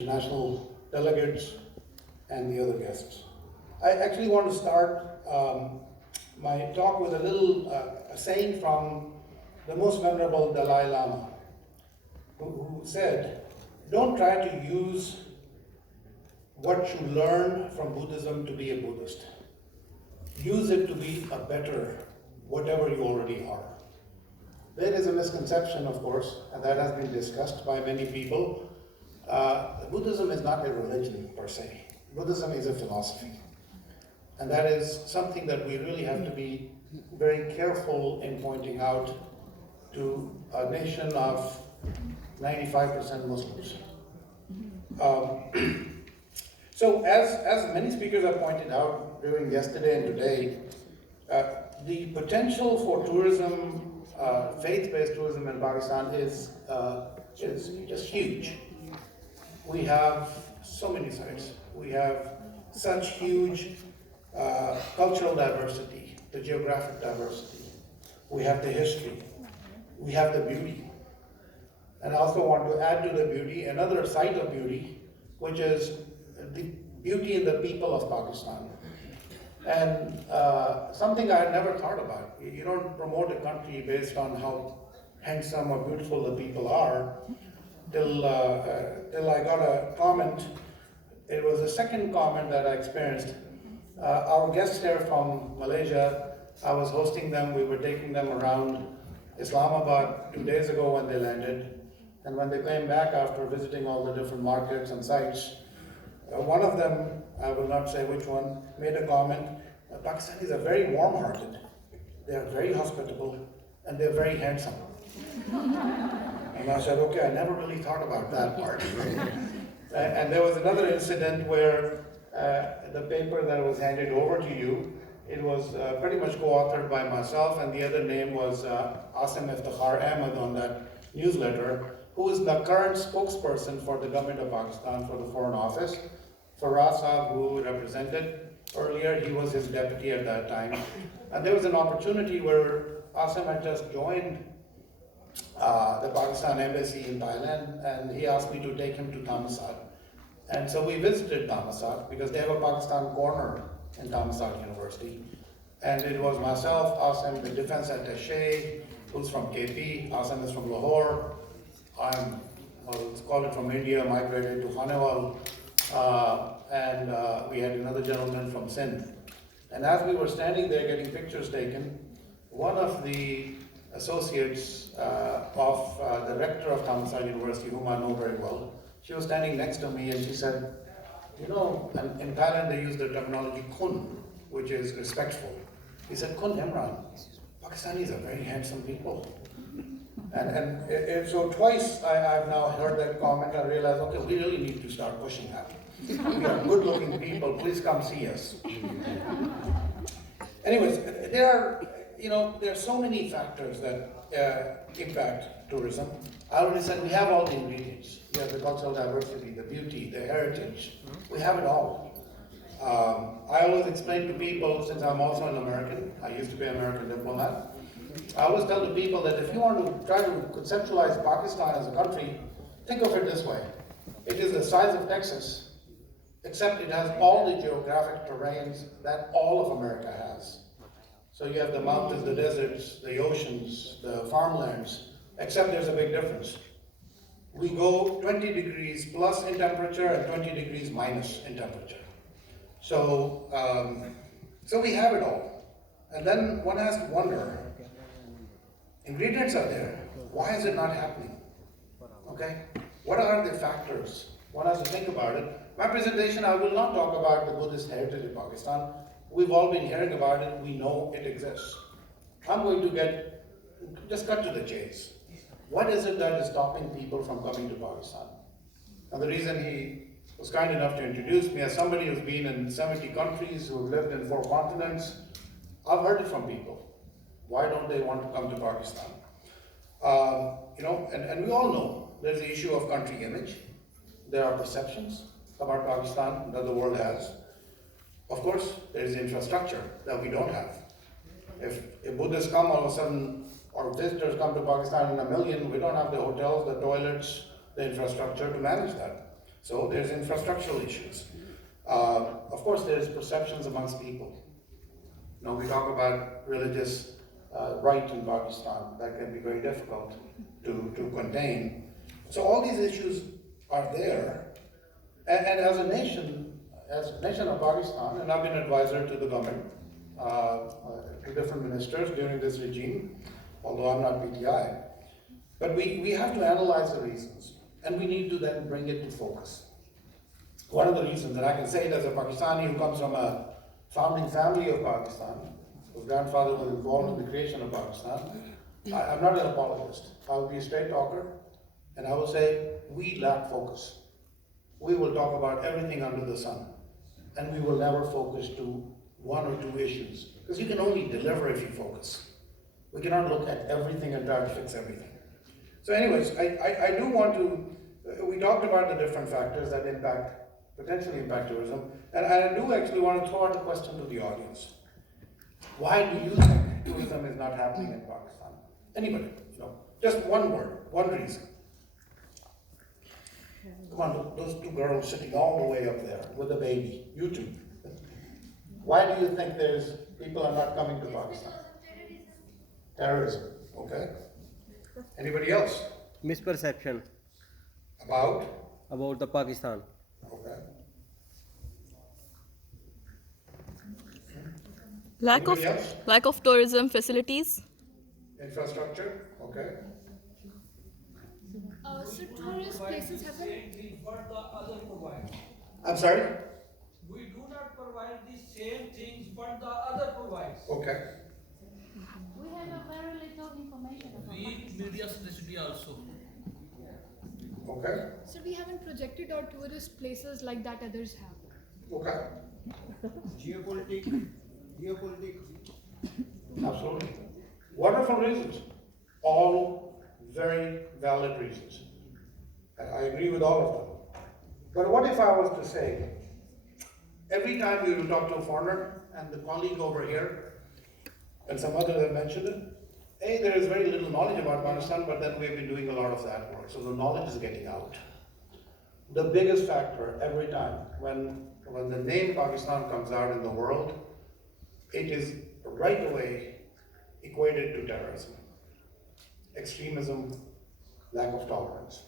national delegates, and the other guests. I actually want to start my talk with a little saying from the most venerable Dalai Lama, who said, "Don't try to use what you learn from Buddhism to be a Buddhist. Use it to be a better whatever you already are." There is a misconception, of course, and that has been discussed by many people. Buddhism is not a religion per se. Buddhism is a philosophy. And that is something that we really have to be very careful in pointing out to a nation of 95% Muslims. So as many speakers have pointed out during yesterday and today, the potential for tourism, faith-based tourism in Pakistan is just huge. We have so many sites. We have such huge cultural diversity, the geographic diversity. We have the history. We have the beauty. And I also want to add to the beauty another site of beauty, which is the beauty in the people of Pakistan. And something I had never thought about. You don't promote a country based on how handsome or beautiful the people are. Till I got a comment. It was the second comment that I experienced. Our guests here from Malaysia, I was hosting them. We were taking them around Islamabad 2 days ago when they landed. And when they came back after visiting all the different markets and sites, one of them, I will not say which one, made a comment. Pakistanis are very warm-hearted. They are very hospitable, and they're very handsome. And I said, okay, I never really thought about that part. And there was another incident where the paper that was handed over to you, it was pretty much co-authored by myself, and the other name was Asim Iftikhar Ahmed on that newsletter, who is the current spokesperson for the government of Pakistan for the Foreign Office. Faraz Saab, who represented earlier, he was his deputy at that time. And there was an opportunity where Asim had just joined the Pakistan embassy in Thailand, and he asked me to take him to Thammasat. And so we visited Thammasat because they have a Pakistan corner in Thammasat University. And it was myself, Asim, the defense attaché, who's from KP, Asim is from Lahore. I'm, let's call it from India, migrated to Khanewal. And we had another gentleman from Sindh. And as we were standing there getting pictures taken, one of the associates of the rector of Thammasat University, whom I know very well, she was standing next to me and she said, you know, in Thailand they use the terminology kun, which is respectful. He said, kun Imran, Pakistanis are very handsome people. And so twice I've now heard that comment and realized, okay, we really need to start pushing that. We are good-looking people, please come see us. Anyways, there are so many factors that impact tourism. I already said we have all the ingredients. We have the cultural diversity, the beauty, the heritage. We have it all. I always explain to people, since I'm also an American, I used to be an American diplomat, I always tell the people that if you want to try to conceptualize Pakistan as a country, think of it this way. It is the size of Texas, except it has all the geographic terrains that all of America has. So you have the mountains, the deserts, the oceans, the farmlands, except there's a big difference. We go 20 degrees plus in temperature and 20 degrees minus in temperature. So we have it all. And then one has to wonder, ingredients are there, why is it not happening? Okay? What are the factors? One has to think about it. My presentation, I will not talk about the Buddhist heritage of Pakistan. We've all been hearing about it, we know it exists. I'm going to just cut to the chase. What is it that is stopping people from coming to Pakistan? And the reason he was kind enough to introduce me as somebody who's been in 70 countries, who've lived in 4 continents, I've heard it from people. Why don't they want to come to Pakistan? And we all know there's the issue of country image. There are perceptions about Pakistan that the world has. Of course, there is infrastructure that we don't have. If Buddhists come all of a sudden, or visitors come to Pakistan in 1 million, we don't have the hotels, the toilets, the infrastructure to manage that. So there's infrastructural issues. Of course, there's perceptions amongst people. Now we talk about religious right in Pakistan. That can be very difficult to contain. So all these issues are there. And as a nation of Pakistan, and I've been advisor to the government, to different ministers during this regime, although I'm not PTI, but we have to analyze the reasons, and we need to then bring it to focus. One of the reasons that I can say it as a Pakistani who comes from a founding family of Pakistan, whose grandfather was involved in the creation of Pakistan, I'm not an apologist. I will be a straight talker, and I will say we lack focus. We will talk about everything under the sun, and we will never focus to one or two issues, because you can only deliver if you focus. We cannot look at everything and try to fix everything. So anyways, I do want to, we talked about the different factors that potentially impact tourism, and I do actually want to throw out a question to the audience. Why do you think tourism is not happening in Pakistan? Anybody, just one word, one reason. Come on, those two girls sitting all the way up there with a baby, you two. Why do you think people are not coming to Pakistan? Terrorism, okay. Anybody else? Misperception. About the Pakistan. Okay. Lack of tourism facilities. Infrastructure, okay. So tourist places have What the other provides. I'm sorry? We do not provide the same things what the other provides. Okay. we have a very little information about We media city also. Okay. So we haven't projected our tourist places like that others have. Okay. Geopolitics. Absolutely. Wonderful reasons. All very valid reasons. I agree with all of them. But what if I was to say, every time you talk to a foreigner, and the colleague over here, and some others have mentioned it, hey, there is very little knowledge about Pakistan, but then we've been doing a lot of that work, so the knowledge is getting out. The biggest factor every time, when the name Pakistan comes out in the world, it is right away equated to terrorism, extremism, lack of tolerance.